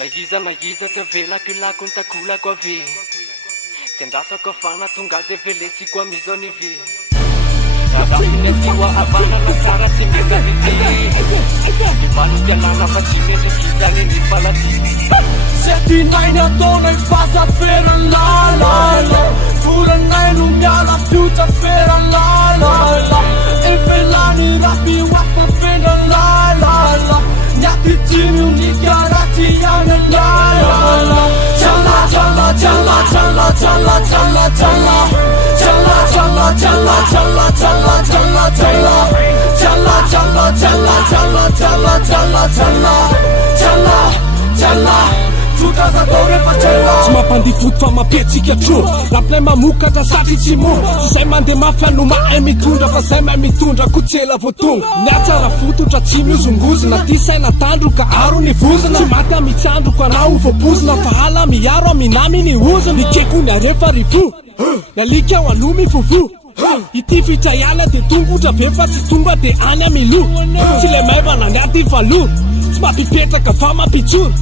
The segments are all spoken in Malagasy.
Naiza tavela lako ny takolako avy tsy andasako afana tonga de velesiko amizao ny vy Radafiny atiwa avanana tsara tsy mety avity Ibalo tialana fa tsy mendrikitany ny falaty Setinay ny ataonay fasaferan lalala Volanay no miala fiutaferan lalala Evelany rapi wafafena lalala Nyatitimi unikarati yana lalala Chala chala chala chala chala chala chala Chala chala chala chala chala chala chala Chala chala chala chala chala chala chala Chala chala Tsy mampandifoto fa mapetsika tro Rapinay mamokatra satry tsy moro Tsy zay mandeha mafia no mahay mitondra Fa zay mahay mitondra kotsela voatonga Miatsara fototra tsy miozongozona Ty saina tandroka aro ny vozona Tsy maty amitsandroka na ufopozona Fa hala miaro aminami ny ozona Nikeko ny arefa rivo Nalika ao aloha mivovo Ity fitraiala de tongotra ve fa tsy tonga de any amilo Tsy le maivana ny aty valo Tsy mampipetraka fa mampitsoro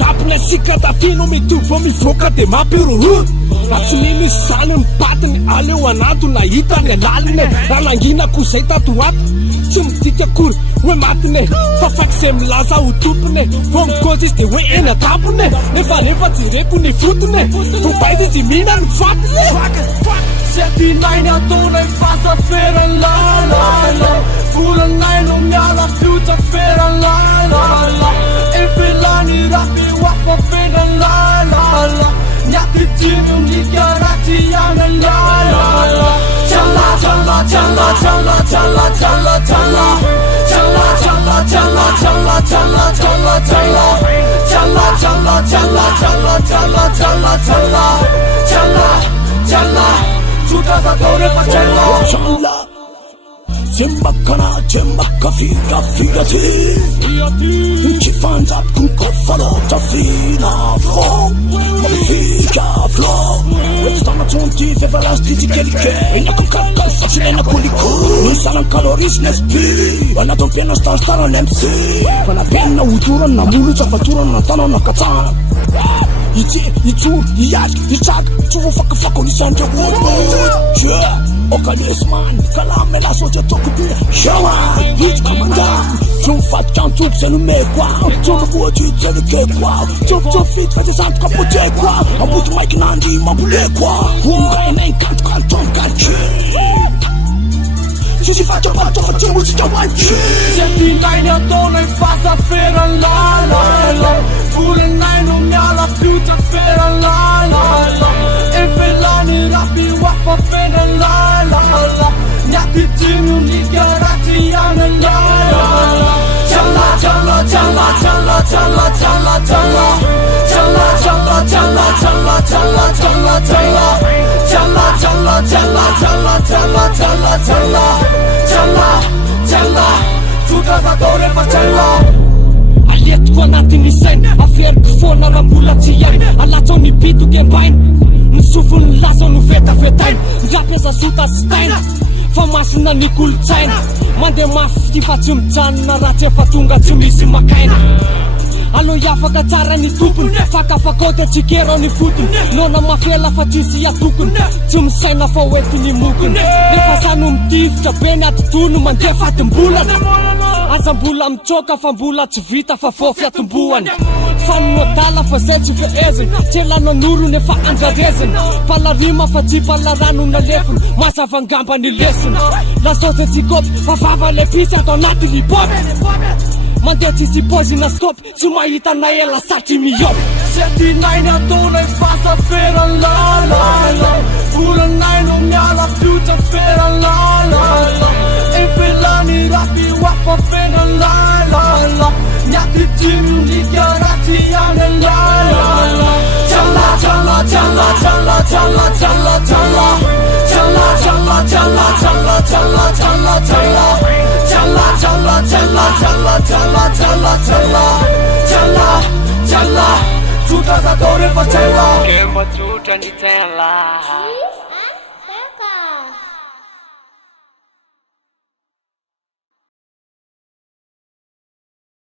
Rapinay sika tafino mitovy mivoaka de mampirohoro Raha tsy ny misy zany mipatiny aleo anato nahita ny alaliny Ralangina ko zay tato ato Tsy midika akory hoe matiny Fa faiky zay milaza ho tompony Vo mikozy izy de hoe ena tampony Nefa tsy reko ny fotony Vo baizy izy mina ny fatiny Setinay ny ataonay fasaferan lalala Volanay no miala fiutaferan lalala Evelany rapi wafafena lalala Nyatitimi unikarati yana lalala Chala chala chala chala chala chala chala Chala chala chala chala chala chala chala Chala chala chala chala chala chala chala Chala chala Chala Jembaka fira ti Chifanja kunkofalo tafina fo Mafika flo Wetstama tonti fevalasti tikelike Ina kukaka sasinena kuliko Nisalan kaloris nespi Wana tompiena star on MC Wana pena uturan na mulu chapaturan na tano na katana Itu iyat ichak Chufu faka nisanja wobo Okalisman kalamela soja tokubi Shawan hit commandant Trumfat kantup senume kwa Tumbuwa jitele ke kwa Tum fit fete sant kapote kwa Ambutu mike nandi mambule kwa Hunga enen kantu kantom kanchi Sisi fato fatumbu sija wanchi Setinay ny ataonay fasaferan lalala Volanay no miala fiutaferan lalala Evelany rapi wafafena lalala Nyatitimi unikarati yana lalala Chala chala chala chala chala chala chala Chala chala chala chala chala chala chala Chala chala chala chala chala chala chala Chala chala Tutazatore fa chala Alietiko anatiny saina Aferiko foana raha mbola tsy hainy Alatsao ny bitoky ambainy Ny sofony laso no vetavetainy Ndrapiasa sota sy taina Fa masina ny kolotsaina Mandeha mafy ty fa tsy mijanona Raha tsy efa tonga tsy misy makaina Alo iafaka tsara ny tompony Fakafakao tsy kero ny fotony Nona mafela fa tsisy atokony Tsy misaina fa hoety ny mokony Nefa sano mitifitra be ny atotono Mandeha fatimbolana Azambola mitsoka fa mbola tsy vita fa fo fiatomboany Fanonodala fa zay tsy feezina Tselana noro nefa andrarezina Palarima fa tsy palarano na lefony Masavangamba ny lesina Lasote tsikopy fa vava le pisy ato anaty lipopy Mandeha tsisy pozina stop Tsy mahita na ela satry miyopy Setinay ny ataonay fasaferan lalala Volanay no miala fiutaferan lalala Evelany rapi wafafena lalala Nyatitimi unikarati yana lalala Chala chala chala chala chala chala chala Chala chala chala chala chala chala chala Chala chala chala chala chala chala chala Chala chala Tutazatore fa chala Kemba tuta ni tela